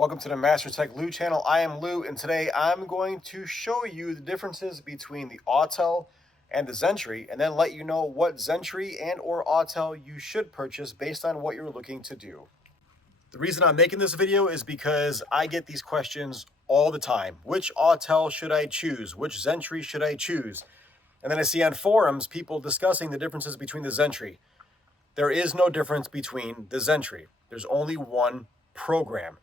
Welcome to the Master Tech Lou channel. I am Lou, and today I'm going to show you the differences between the Autel and the Xentry, and then let you know what Xentry and or Autel you should purchase based on what you're looking to do. The reason I'm making this video is because I get these questions all the time. Which Autel should I choose? Which Xentry should I choose? And then I see on forums people discussing the differences between the Xentry. There is no difference between the Xentry. There's only one program.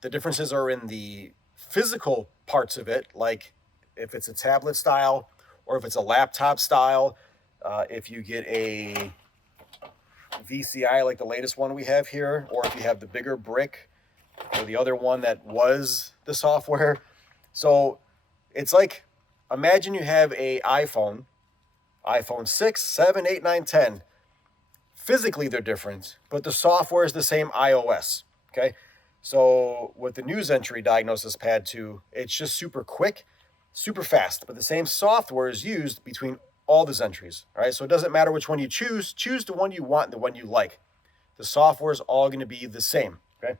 The differences are in the physical parts of it, like if it's a tablet style or if it's a laptop style. If you get a VCI like the latest one we have here, or if you have the bigger brick or the other one that was the software. So it's like, imagine you have a iPhone 6, 7, 8, 9, 10. Physically they're different, but the software is the same iOS, okay? So with the new Xentry Diagnosis Pad 2, it's just super quick, super fast, but the same software is used between all the Xentrys, all right? So it doesn't matter which one you choose the one you want, the one you like. The software is all going to be the same, okay?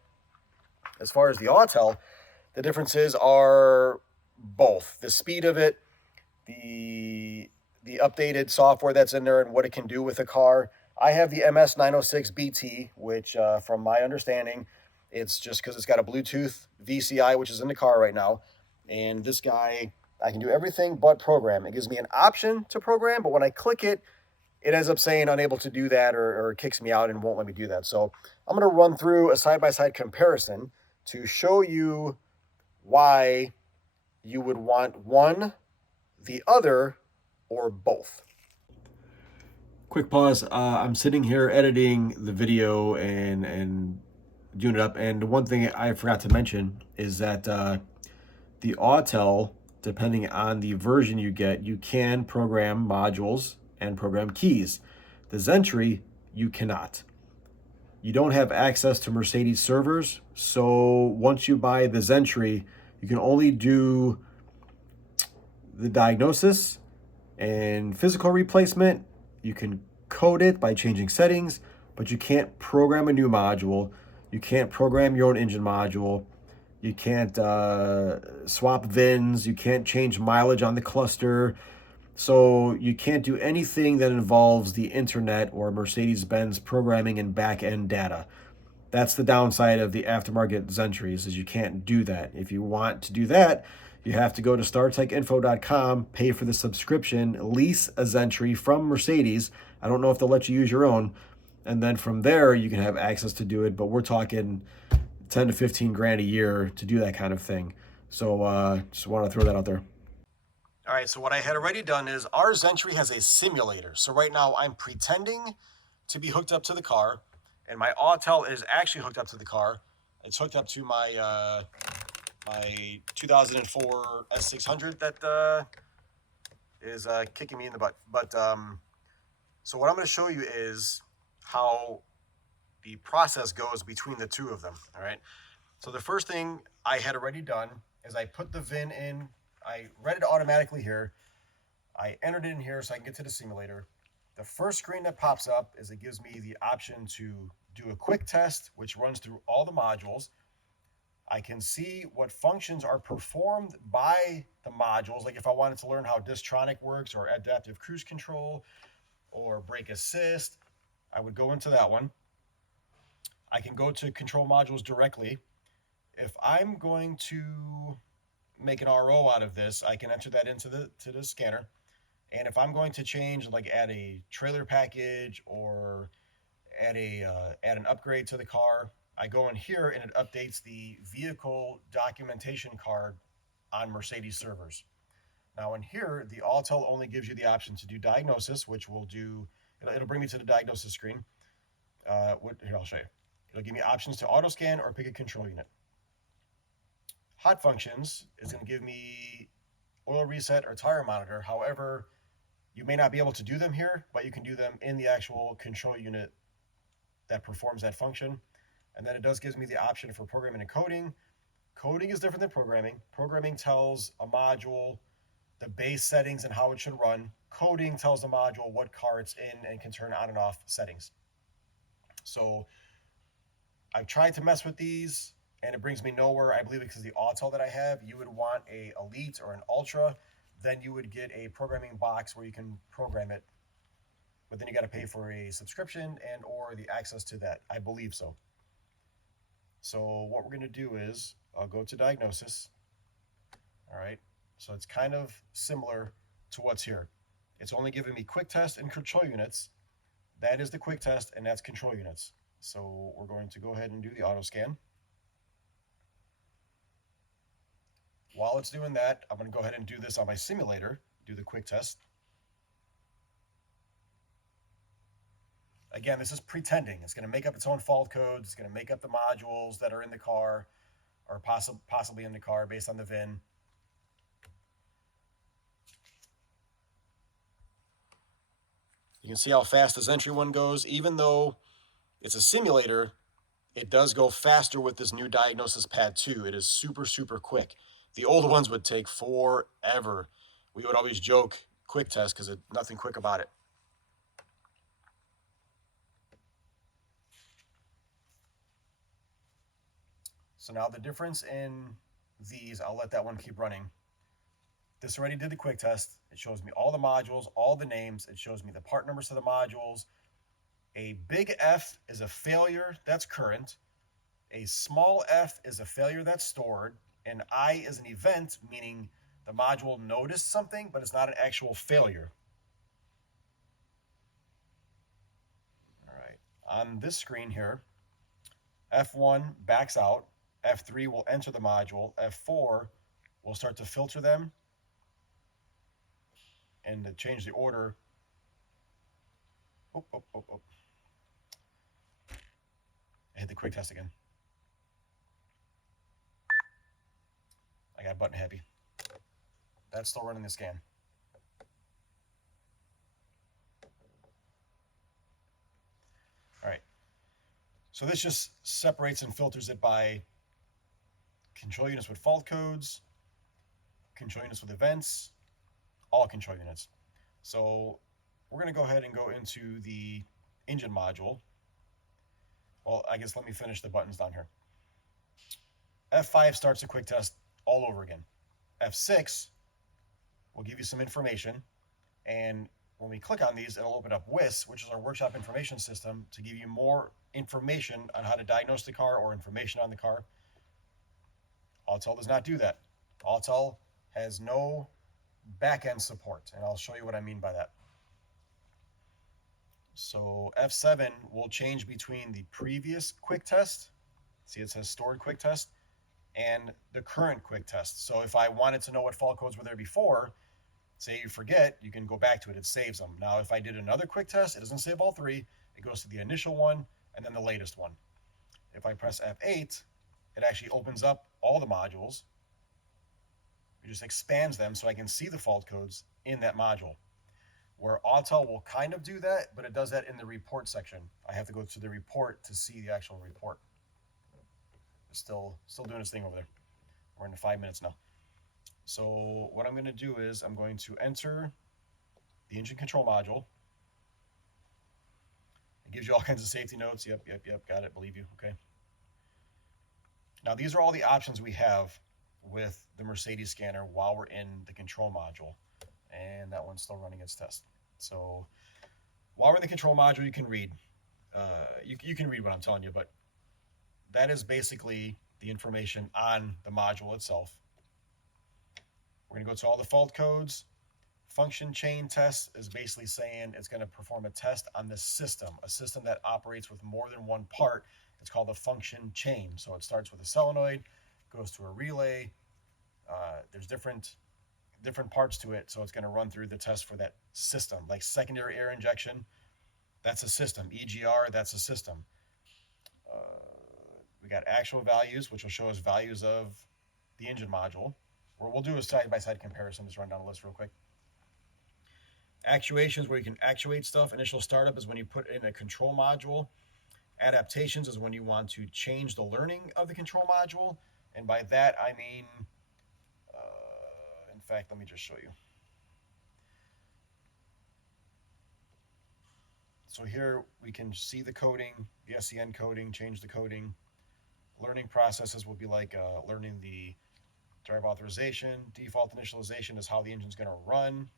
As far as the Autel, the differences are both the speed of it, the updated software that's in there and what it can do with the car. I have the MS906BT, which from my understanding, it's just because it's got a Bluetooth VCI, which is in the car right now. And this guy, I can do everything but program. It gives me an option to program, but when I click it, it ends up saying unable to do that, or it kicks me out and won't let me do that. So I'm going to run through a side-by-side comparison to show you why you would want one, the other, or both. Quick pause. I'm sitting here editing the video and doing it up, and one thing I forgot to mention is that the Autel, depending on the version you get, you can program modules and program keys. The Xentry, you cannot. You don't have access to Mercedes servers, so once you buy the Xentry, you can only do the diagnosis and physical replacement. You can code it by changing settings, but you can't program a new module. You can't program your own engine module. You can't swap VINs. You can't change mileage on the cluster. So you can't do anything that involves the internet or Mercedes-Benz programming and back-end data. That's the downside of the aftermarket Xentrys, is you can't do that. If you want to do that, you have to go to startechinfo.com, pay for the subscription, lease a Xentry from Mercedes. I don't know if they'll let you use your own. And then from there, you can have access to do it. But we're talking 10 to 15 grand a year to do that kind of thing. So just want to throw that out there. All right, so what I had already done is our Xentry has a simulator. So right now I'm pretending to be hooked up to the car, and my Autel is actually hooked up to the car. It's hooked up to my my 2004 S600 that is kicking me in the butt. But so what I'm going to show you is how the process goes between the two of them. All right. So the first thing I had already done is I put the VIN in. I read it automatically here. I entered it in here so I can get to the simulator. The first screen that pops up is it gives me the option to do a quick test, which runs through all the modules. I can see what functions are performed by the modules. Like if I wanted to learn how Distronic works, or adaptive cruise control, or brake assist, I would go into that one. I can go to control modules directly. If I'm going to make an RO out of this, I can enter that into the scanner. And if I'm going to change, like add a trailer package or add an upgrade to the car, I go in here and it updates the vehicle documentation card on Mercedes servers. Now in here, the Autel only gives you the option to do diagnosis, which will do, it'll bring me to the diagnosis screen. Here, I'll show you. It'll give me options to auto scan or pick a control unit. Hot functions is going to give me oil reset or tire monitor. However, you may not be able to do them here, but you can do them in the actual control unit that performs that function. And then it does gives me the option for programming and coding. Coding is different than programming. Programming tells a module the base settings and how it should run. Coding tells the module what car it's in and can turn on and off settings. So I've tried to mess with these. and it brings me nowhere. I believe because the Autel that I have, you would want a Elite or an Ultra, then you would get a programming box where you can program it, but then you got to pay for a subscription and or the access to that. I believe so. So what we're going to do is I'll go to Diagnosis. All right. So it's kind of similar to what's here. It's only giving me quick test and control units. That is the quick test, and that's control units. So we're going to go ahead and do the auto scan. While it's doing that, I'm going to go ahead and do this on my simulator, do the quick test. Again, this is pretending. It's going to make up its own fault codes. It's going to make up the modules that are in the car or possibly in the car based on the VIN. You can see how fast the Xentry one goes. Even though it's a simulator, it does go faster with this new Diagnosis Pad 2. It is super, super quick. The old ones would take forever. We would always joke quick test because there's nothing quick about it. So now the difference in these, I'll let that one keep running. This already did the quick test. It shows me all the modules, all the names. It shows me the part numbers to the modules. A big F is a failure that's current. A small f is a failure that's stored. And I is an event, meaning the module noticed something, but it's not an actual failure. All right. On this screen here, F1 backs out. F3 will enter the module. F4 will start to filter them and to change the order. I hit the quick test again. I got button happy. That's still running the scan. All right. So this just separates and filters it by control units with fault codes, control units with events, all control units. So we're going to go ahead and go into the engine module. Well, I guess let me finish the buttons down here. F5 starts a quick test all over again. F6 will give you some information, and when we click on these, it'll open up WIS, which is our workshop information system, to give you more information on how to diagnose the car or information on the car. Autel does not do that. Autel has no back-end support, and I'll show you what I mean by that. So F7 will change between the previous quick test, see it says stored quick test, and the current quick test. So if I wanted to know what fault codes were there before, say you forget, you can go back to it, it saves them. Now if I did another quick test, it doesn't save all three, it goes to the initial one and then the latest one. If I press F8, it actually opens up all the modules. It just expands them so I can see the fault codes in that module. Where Autel will kind of do that, but it does that in the report section. I have to go to the report to see the actual report. It's still doing its thing over there. We're into 5 minutes now. So what I'm going to do is I'm going to enter the engine control module. It gives you all kinds of safety notes. Yep, got it, believe you, okay. Now these are all the options we have with the Mercedes scanner while we're in the control module. And that one's still running its test. So while we're in the control module, you can read. You can read what I'm telling you, but that is basically the information on the module itself. We're going to go to all the fault codes. Function chain test is basically saying it's going to perform a test on the system, a system that operates with more than one part. It's called a function chain. So it starts with a solenoid, goes to a relay. There's different parts to it, so it's going to run through the test for that system. Like secondary air injection, that's a system. EGR, that's a system. We got actual values, which will show us values of the engine module. We'll do a side-by-side comparison. Just run down the list real quick. Actuations, where you can actuate stuff. Initial startup is when you put in a control module. Adaptations is when you want to change the learning of the control module. And by that, I mean, in fact, let me just show you. So here we can see the coding, the SCN coding, change the coding. Learning processes will be like learning the drive authorization. Default initialization is how the engine's going to run.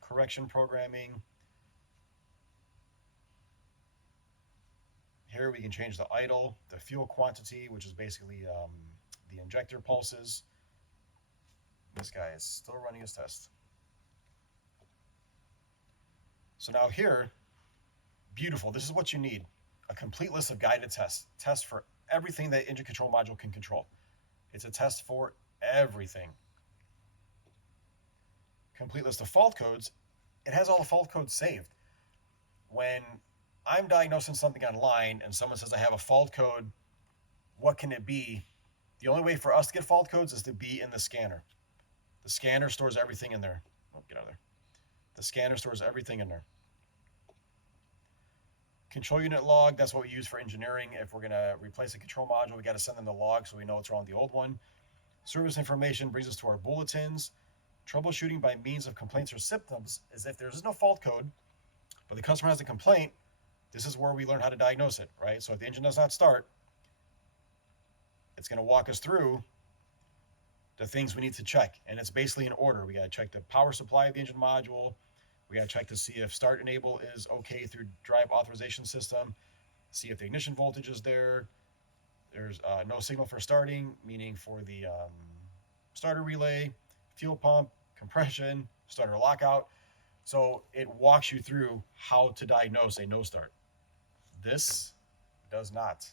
Correction programming. Here we can change the idle, the fuel quantity, which is basically the injector pulses. This guy is still running his test. So now here, beautiful. This is what you need. A complete list of guided tests. Tests for everything that engine control module can control. It's a test for everything. Complete list of fault codes. It has all the fault codes saved. When I'm diagnosing something online and someone says I have a fault code, what can it be? The only way for us to get fault codes is to be in the scanner. The scanner stores everything in there. Oh, get out of there. The scanner stores everything in there. Control unit log, that's what we use for engineering. If we're going to replace a control module, we got to send them the log so we know what's wrong with the old one. Service information brings us to our bulletins. Troubleshooting by means of complaints or symptoms is if there's no fault code, but the customer has a complaint, this is where we learn how to diagnose it, right? So if the engine does not start, it's going to walk us through the things we need to check. And it's basically in order. We got to check the power supply of the engine module. We got to check to see if start enable is okay through drive authorization system. See if the ignition voltage is there. There's no signal for starting, meaning for the starter relay, fuel pump, compression, starter lockout. So it walks you through how to diagnose a no start. This does not.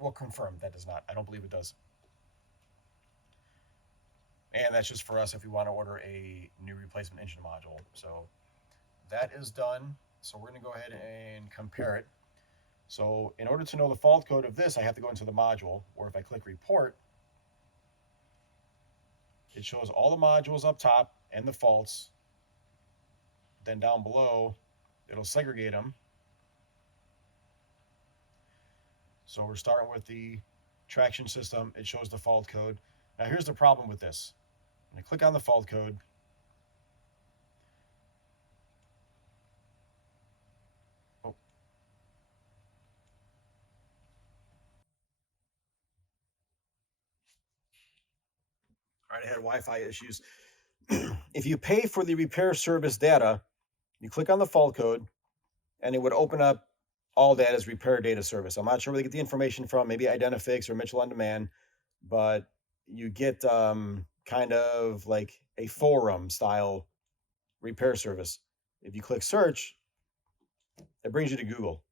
We'll confirm that does not. I don't believe it does. And that's just for us if we want to order a new replacement engine module. So that is done. So we're going to go ahead and compare it. So in order to know the fault code of this, I have to go into the module, or if I click report, it shows all the modules up top and the faults. Then down below, it'll segregate them. So we're starting with the traction system. It shows the fault code. Now here's the problem with this. I'm going to click on the fault code. Oh. All right, I had Wi-Fi issues. If you pay for the repair service data, you click on the fault code, and it would open up all that as repair data service. I'm not sure where they get the information from, maybe Identifix or Mitchell on Demand, but you get kind of like a forum style repair service. If you click search, it brings you to Google.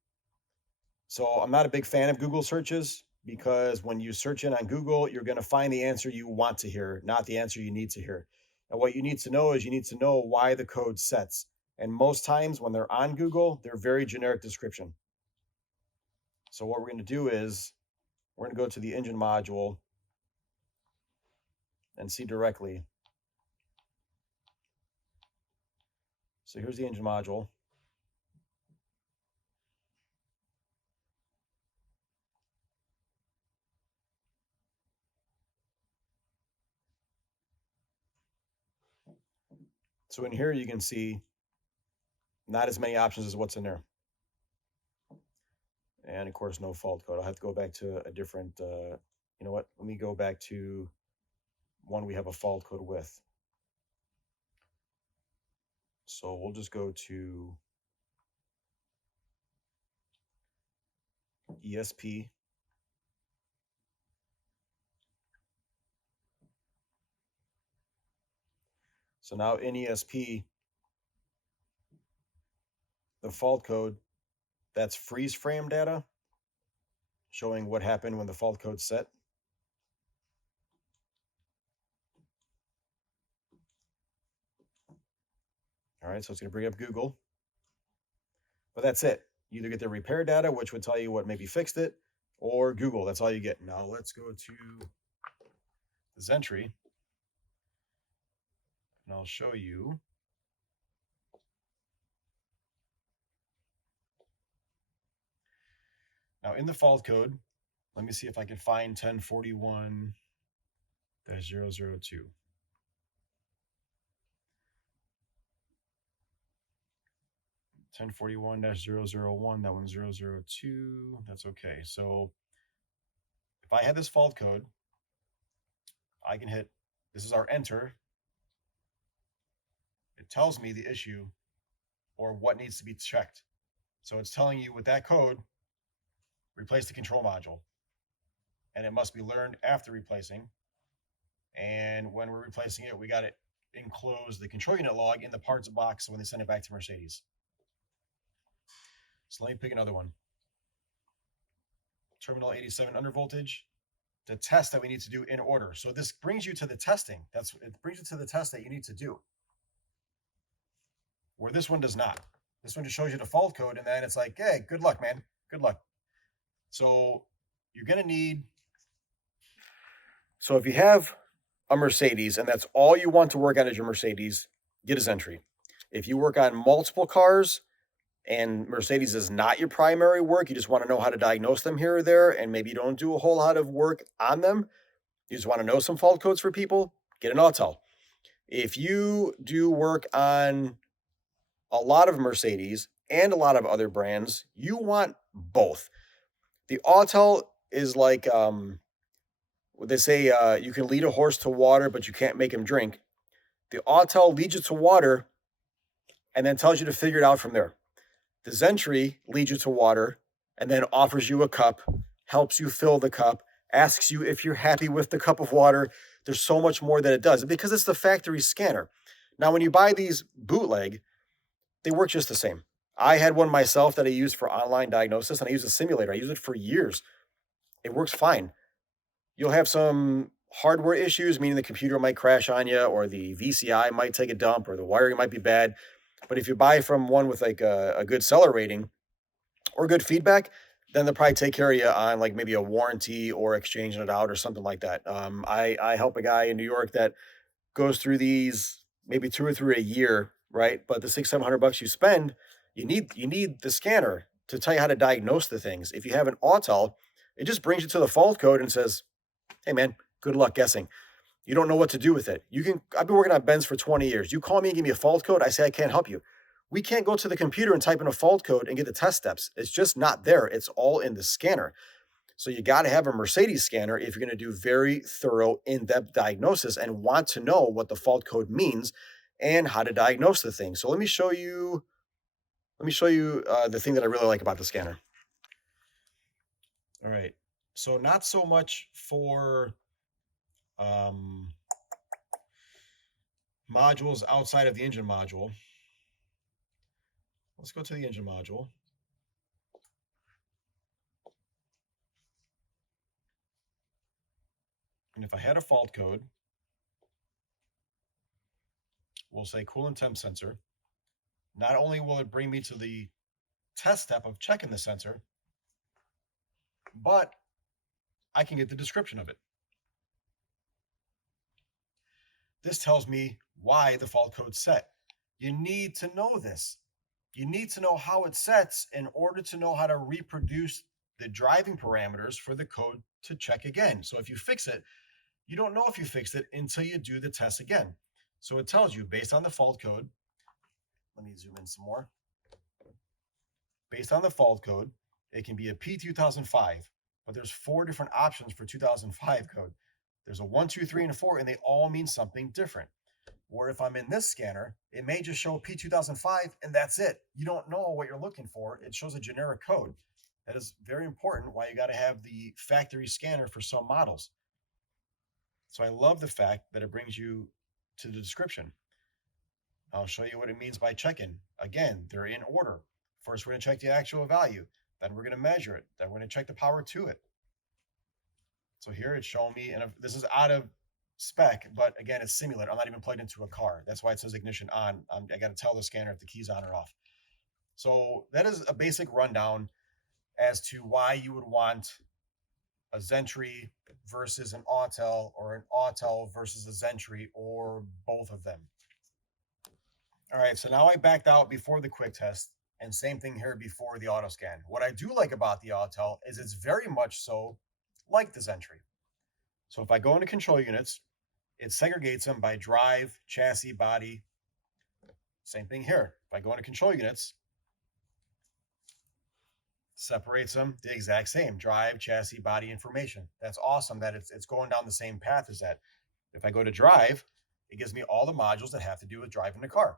So I'm not a big fan of Google searches because when you search in on Google, you're going to find the answer you want to hear, not the answer you need to hear. And what you need to know is you need to know why the code sets. And most times when they're on Google, they're very generic description. So what we're going to do is we're going to go to the engine module and see directly. So here's the engine module. So in here you can see not as many options as what's in there. And of course, no fault code. I'll have to go back to a different, you know what? Let me go back to one we have a fault code with. So we'll just go to ESP. So now in ESP, the fault code, that's freeze frame data, showing what happened when the fault code's set. All right, so it's going to bring up Google. But that's it. You either get the repair data, which would tell you what maybe fixed it, or Google. That's all you get. Now let's go to the Xentry, and I'll show you. Now in the fault code, let me see if I can find 1041-002. 1041-001, that one's 002. That's okay. So If I had this fault code, I can hit, this is our enter. It tells me the issue or what needs to be checked. So it's telling you with that code, replace the control module. And it must be learned after replacing. And when we're replacing it, we got to enclose the control unit log in the parts box when they send it back to Mercedes. So let me pick another one. Terminal 87 under voltage. The test that we need to do in order. So this brings you to the testing. It brings you to the test that you need to do. Where this one does not. This one just shows you the fault code, and then it's like, hey, good luck, man. Good luck. So you're going to need. So if you have a Mercedes and that's all you want to work on is your Mercedes, get a Xentry. If you work on multiple cars and Mercedes is not your primary work, you just want to know how to diagnose them here or there, and maybe you don't do a whole lot of work on them, you just want to know some fault codes for people, get an Autel. If you do work on a lot of Mercedes and a lot of other brands, you want both. The Autel is like, they say you can lead a horse to water, but you can't make him drink. The Autel leads you to water and then tells you to figure it out from there. The Xentry leads you to water and then offers you a cup, helps you fill the cup, asks you if you're happy with the cup of water. There's so much more that it does because it's the factory scanner. Now, when you buy these bootleg, they work just the same. I had one myself that I used for online diagnosis, and I used a simulator. I used it for years. It works fine. You'll have some hardware issues, meaning the computer might crash on you, or the VCI might take a dump, or the wiring might be bad. But if you buy from one with like a good seller rating or good feedback, then they'll probably take care of you on like maybe a warranty or exchanging it out or something like that. I help a guy in New York that goes through these maybe 2 or 3 a year, right? But the $600-700 you spend, you need the scanner to tell you how to diagnose the things. If you have an Autel, it just brings you to the fault code and says, hey man, good luck guessing. You don't know what to do with it. I've been working on Benz for 20 years. You call me and give me a fault code, I say I can't help you. We can't go to the computer and type in a fault code and get the test steps. It's just not there. It's all in the scanner. So you got to have a Mercedes scanner if you're going to do very thorough, in-depth diagnosis and want to know what the fault code means and how to diagnose the thing. So let me show you the thing that I really like about the scanner. All right. So not so much for modules outside of the engine module. Let's go to the engine module. And if I had a fault code, we'll say coolant temp sensor. Not only will it bring me to the test step of checking the sensor, but I can get the description of it. This tells me why the fault code's set. You need to know this. You need to know how it sets in order to know how to reproduce the driving parameters for the code to check again. So if you fix it, you don't know if you fixed it until you do the test again. So it tells you based on the fault code. Let me zoom in some more. Based on the fault code, it can be a P2005, but there's 4 different options for 2005 code. There's a 1, 2, 3, and a 4, and they all mean something different. Or if I'm in this scanner, it may just show P2005 and that's it. You don't know what you're looking for. It shows a generic code. That is very important why you got to have the factory scanner for some models. So I love the fact that it brings you to the description. I'll show you what it means by check-in. Again, they're in order. First, we're going to check the actual value. Then we're going to measure it. Then we're going to check the power to it. So here it's showing me, and this is out of spec, but again, it's simulated. I'm not even plugged into a car. That's why it says ignition on. I got to tell the scanner if the key's on or off. So that is a basic rundown as to why you would want a Xentry versus an Autel, or an Autel versus a Xentry, or both of them. All right, so now I backed out before the quick test, and same thing here before the auto scan. What I do like about the Autel is it's very much so like the Xentry. So if I go into control units, it segregates them by drive, chassis, body. Same thing here. If I go into control units, Separates them the exact same: drive, chassis, body information. That's awesome that it's going down the same path as that. If I go to drive, it gives me all the modules that have to do with driving the car.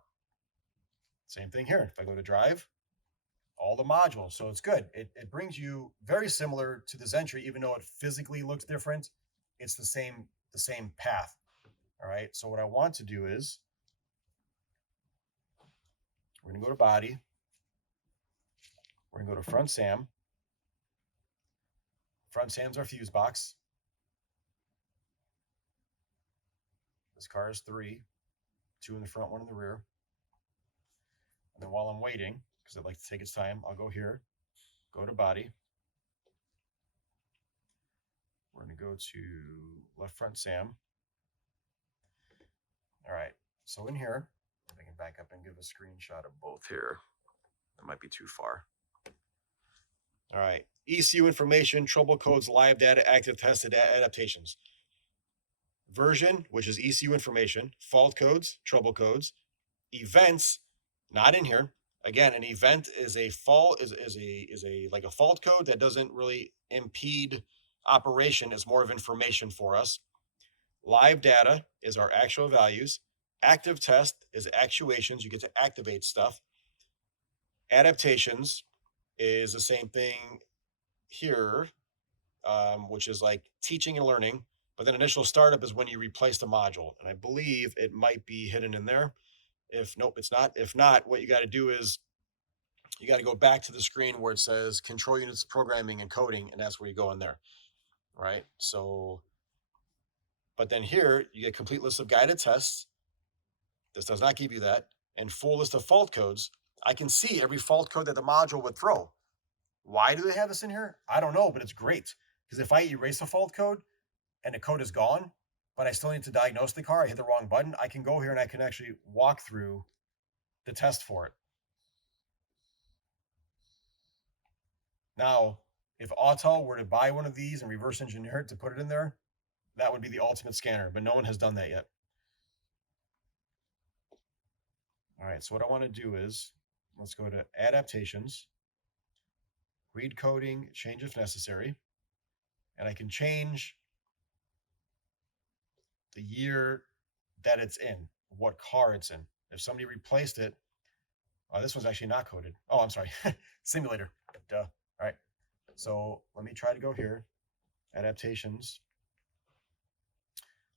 Same thing here. If I go to drive, all the modules. So it's good. It brings you very similar to the Xentry, even though it physically looks different. It's the same path. All right. So what I want to do is we're going to go to body. We're going to go to front SAM. Front SAM's our fuse box. This car is 3, 2 in the front, 1 in the rear. And then while I'm waiting, because I'd like to take its time, I'll go here, go to body. We're going to go to left front SAM. All right, so in here, if I can back up and give a screenshot of both here. That might be too far. All right, ECU information, trouble codes, live data, active tested adaptations. Version, which is ECU information, fault codes, trouble codes, events, not in here. Again, an event is a fault is a like a fault code that doesn't really impede operation. It's more of information for us. Live data is our actual values. Active test is actuations. You get to activate stuff. Adaptations is the same thing here, which is like teaching and learning. But then initial startup is when you replace the module. And I believe it might be hidden in there. Nope, it's not. If not, what you got to do is you got to go back to the screen where it says control units, programming, and coding, and that's where you go in there, right? So, but then here you get complete list of guided tests. This does not give you that. And full list of fault codes. I can see every fault code that the module would throw. Why do they have this in here? I don't know, but it's great. Because if I erase a fault code and the code is gone, but I still need to diagnose the car, I hit the wrong button, I can go here and I can actually walk through the test for it. Now, if Autel were to buy one of these and reverse engineer it to put it in there, that would be the ultimate scanner, but no one has done that yet. All right, so what I want to do is, let's go to adaptations, read coding, change if necessary, and I can change the year that it's in, what car it's in. If somebody replaced it, this one's actually not coded. Oh, I'm sorry, simulator, duh. All right, so let me try to go here, adaptations.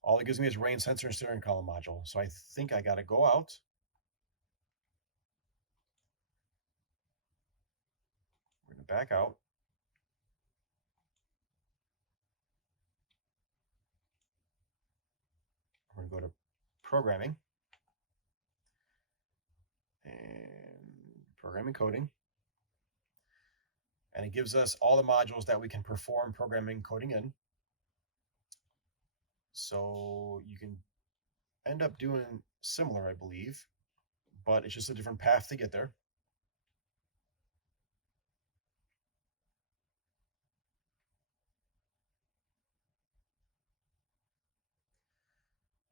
All it gives me is rain sensor and steering column module. So I think I got to go out. We're going to back out. We're going to go to programming and programming coding. And it gives us all the modules that we can perform programming coding in. So you can end up doing similar, I believe, but it's just a different path to get there.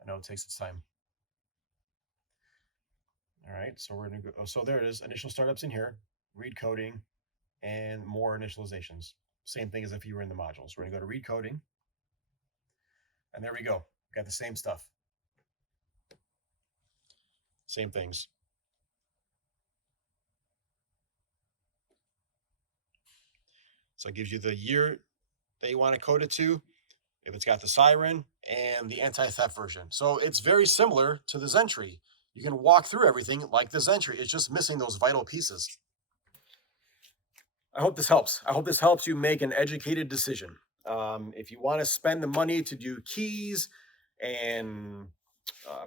I know it takes its time. All right, so we're gonna go, so there it is, initial startups in here, read coding, and more initializations. Same thing as if you were in the modules. We're gonna go to read coding, and there we go. Got the same stuff. Same things. So it gives you the year that you want to code it to, if it's got the siren, and the anti-theft version. So it's very similar to the Xentry. You can walk through everything like the Xentry. It's just missing those vital pieces. I hope this helps. I hope this helps you make an educated decision. If you want to spend the money to do keys and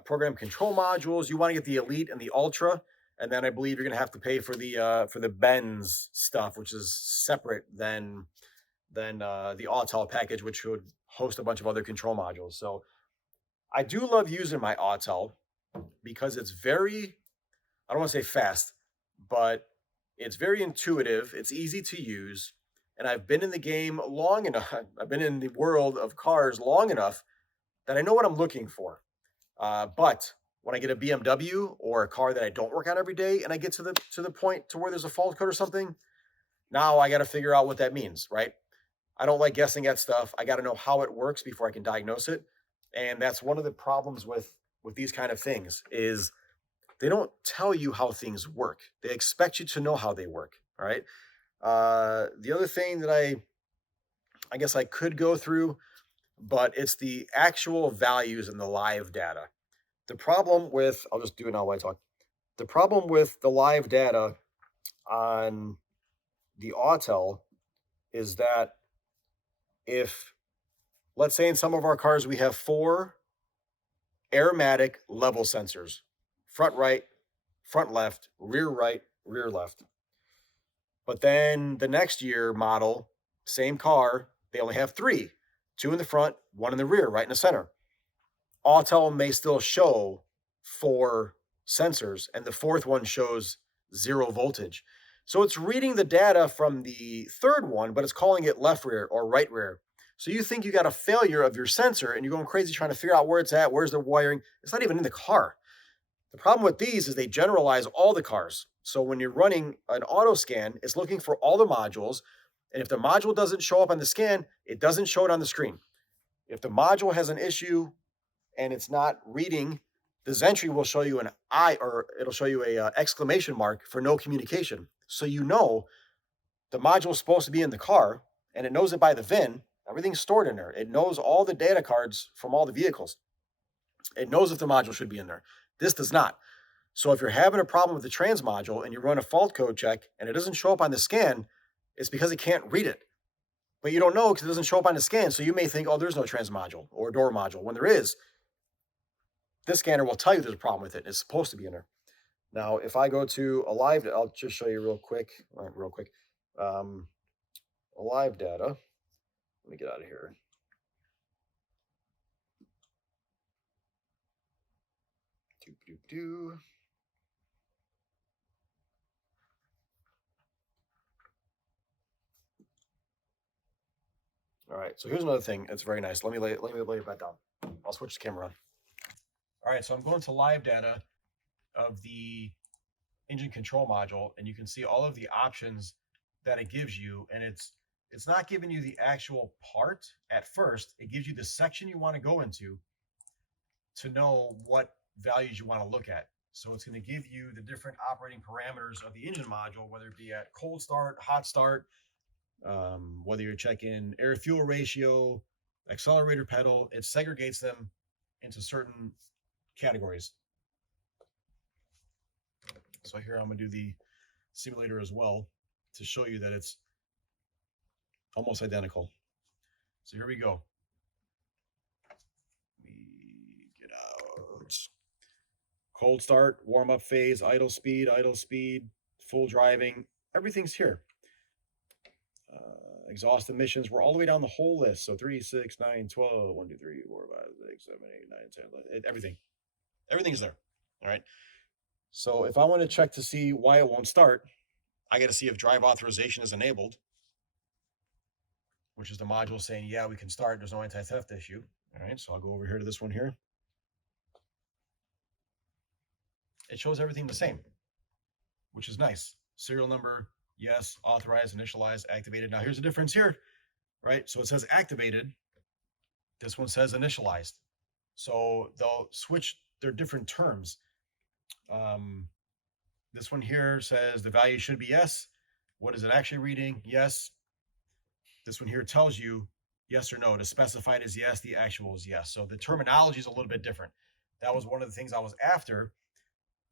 program control modules, you want to get the Elite and the Ultra, and then I believe you're going to have to pay for the Benz stuff, which is separate than the Autel package, which would host a bunch of other control modules. So I do love using my Autel because it's very, I don't want to say fast, but it's very intuitive. It's easy to use. And I've been in the game long enough. I've been in the world of cars long enough that I know what I'm looking for. But when I get a BMW or a car that I don't work on every day, and I get to the point to where there's a fault code or something, Now I got to figure out what that means, right? I don't like guessing at stuff. I got to know how it works before I can diagnose it. And that's one of the problems with these kind of things is they don't tell you how things work. They expect you to know how they work, all right? The other thing that I guess I could go through, but it's the actual values in the live data. The problem with I'll just do it now while I talk. The problem with the live data on the Autel is that if, let's say in some of our cars we have 4 aromatic level sensors: front right, front left, right, rear left. But then the next year model, same car, they only have 3: 2 in the front, 1 in the rear, right in the center. Autel may still show 4 sensors, and the fourth one shows 0 voltage. So it's reading the data from the third one, but it's calling it left rear or right rear. So you think you got a failure of your sensor and you're going crazy trying to figure out where it's at, where's the wiring. It's not even in the car. The problem with these is they generalize all the cars. So when you're running an auto scan, it's looking for all the modules. And if the module doesn't show up on the scan, it doesn't show it on the screen. If the module has an issue and it's not reading, the Xentry will show you an I, or it'll show you a exclamation mark for no communication. So you know the module is supposed to be in the car, and it knows it by the VIN. Everything's stored in there. It knows all the data cards from all the vehicles. It knows if the module should be in there. This does not. So if you're having a problem with the trans module and you run a fault code check and it doesn't show up on the scan, it's because it can't read it. But you don't know because it doesn't show up on the scan. So you may think, oh, there's no trans module or door module. When there is, this scanner will tell you there's a problem with it. It's supposed to be in there. Now, if I go to a live, I'll just show you real quick. A live data. Let me get out of here. All right, so here's another thing. It's very nice. Let me lay it back down. I'll switch the camera on. All right, so I'm going to live data of the engine control module, and you can see all of the options that it gives you, and it's not giving you the actual part at first. It gives you the section you want to go into to know what values you want to look at. So it's going to give you the different operating parameters of the engine module, whether it be at cold start, hot start, whether you're checking air fuel ratio, accelerator pedal. It segregates them into certain categories. So here I'm going to do the simulator as well to show you that it's almost identical. So here we go. We get out. Cold start, warm up phase, idle speed, full driving. Everything's here. Exhaust emissions, we're all the way down the whole list. So 3, 6, 9, 12, 1, 2, 3, 4, 5, 6, 7, 8, 9, 10, 11, everything. Everything's there. All right. So if I want to check to see why it won't start, I got to see if drive authorization is enabled, which is the module saying, yeah, we can start. There's no anti-theft issue. All right. So I'll go over here to this one here. It shows everything the same, which is nice. Serial number, yes, authorized, initialized, activated. Now here's the difference here, right? So it says activated. This one says initialized. So they'll switch their different terms. This one here says the value should be yes. What is it actually reading? Yes. This one here tells you yes or no. To specify it as yes, the actual is yes. So the terminology is a little bit different. That was one of the things I was after,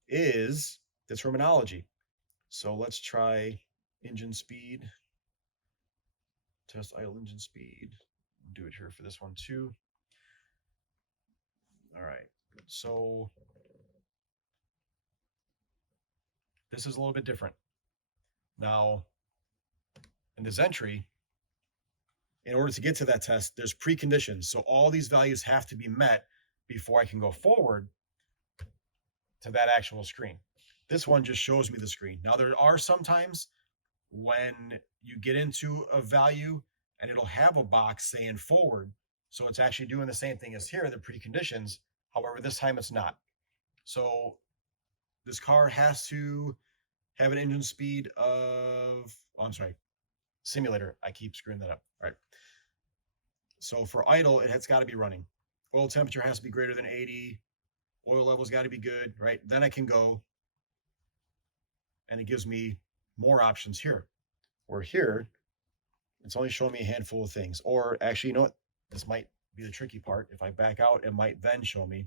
is the terminology. So let's try engine speed. Test idle engine speed. Do it here for this one too. All right. So this is a little bit different. Now, in the Xentry, in order to get to that test, there's preconditions. So all these values have to be met before I can go forward to that actual screen. This one just shows me the screen. Now, there are some times when you get into a value and it'll have a box saying forward. So it's actually doing the same thing as here, the preconditions. However, this time it's not. So this car has to have an engine speed of, simulator, I keep screwing that up. All right. So for idle, it's got to be running. Oil temperature has to be greater than 80. Oil level's got to be good, right? Then I can go and it gives me more options here. Where here, it's only showing me a handful of things. Or actually, you know what? This might be the tricky part. If I back out, it might then show me.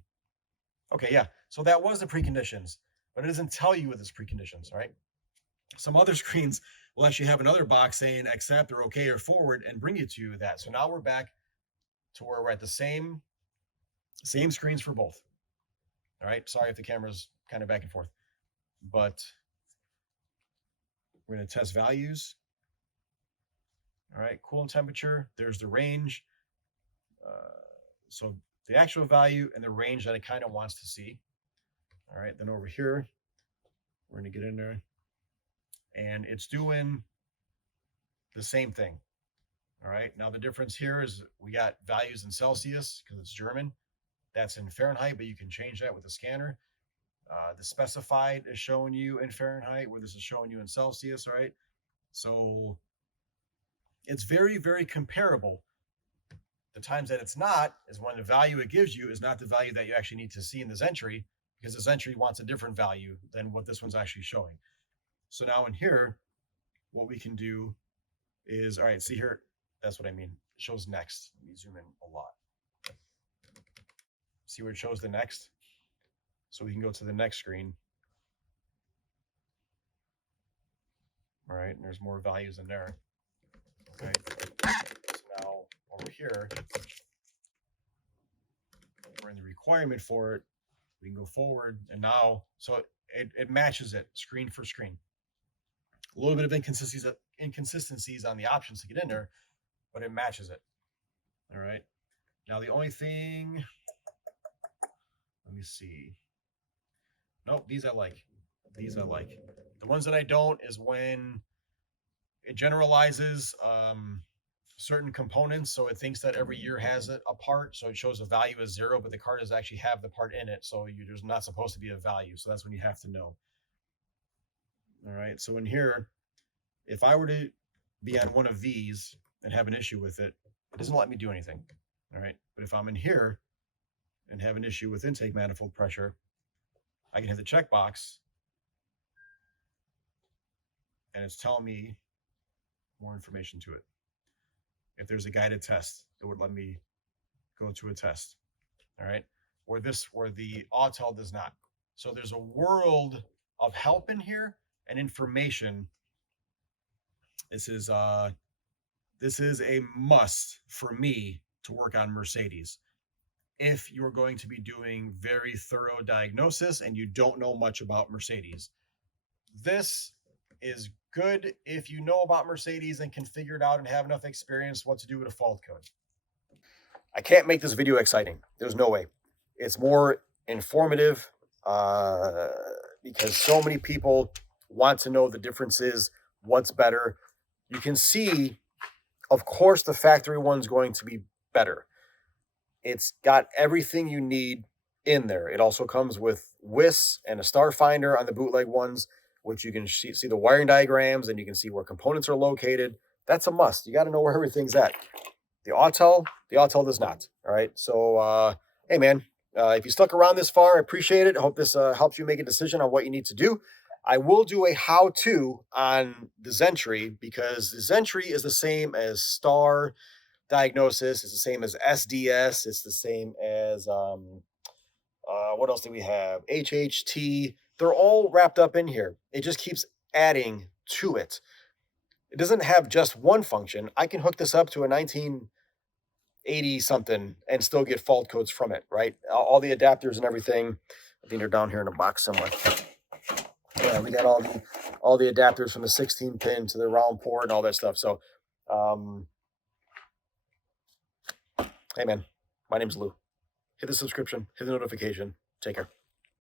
Okay, yeah. So that was the preconditions, but it doesn't tell you with its preconditions, right? Some other screens will actually have another box saying accept or okay or forward and bring you to that. So now we're back to where we're at the same screens for both. All right. Sorry if the camera's kind of back and forth, but we're going to test values. All right. Coolant temperature. There's the range. So the actual value and the range that it kind of wants to see. All right. Then over here, we're going to get in there and it's doing the same thing. All right. Now the difference here is we got values in Celsius because it's German. That's in Fahrenheit, but you can change that with the scanner. The specified is showing you in Fahrenheit, where this is showing you in Celsius, right? So it's very, very comparable. The times that it's not is when the value it gives you is not the value that you actually need to see in the Xentry, because the Xentry wants a different value than what this one's actually showing. So now in here, what we can do is, all right, see here, that's what I mean. It shows next. Let me zoom in a lot. See where it shows the next? So we can go to the next screen. All right, and there's more values in there. Okay, so now over here, we're in the requirement for it. We can go forward, and now, so it matches it screen for screen. A little bit of inconsistencies on the options to get in there, but it matches it. All right, now the only thing, let me see. Nope, these I like. These I like. The ones that I don't is when it generalizes certain components. So it thinks that every year has it a part. So it shows a value as 0, but the car does actually have the part in it. So there's not supposed to be a value. So that's when you have to know. All right. So in here, if I were to be on one of these and have an issue with it, it doesn't let me do anything. All right. But if I'm in here and have an issue with intake manifold pressure, I can hit the checkbox and it's telling me more information to it. If there's a guided test, it would let me go to a test. All right. Where the Autel does not. So there's a world of help in here and information. This is a must for me to work on Mercedes. If you're going to be doing very thorough diagnosis and you don't know much about Mercedes. This is good if you know about Mercedes and can figure it out and have enough experience what to do with a fault code. I can't make this video exciting. There's no way. It's more informative because so many people want to know the differences, what's better. You can see, of course, the factory one's going to be better. It's got everything you need in there. It also comes with WIS and a star finder on the bootleg ones, which you can see the wiring diagrams and you can see where components are located. That's a must. You got to know where everything's at. The Autel does not. All right. So, hey, man, if you stuck around this far, I appreciate it. I hope this helps you make a decision on what you need to do. I will do a how-to on the Xentry because the Xentry is the same as Star Diagnosis. It's the same as SDS. It's the same as, what else do we have? HHT. They're all wrapped up in here. It just keeps adding to it. It doesn't have just one function. I can hook this up to a 1980 something and still get fault codes from it, right? All the adapters and everything. I think they're down here in a box somewhere. Yeah, we got all the adapters from the 16 pin to the round port and all that stuff. So, hey man, my name's Lou. Hit the subscription, hit the notification. Take care.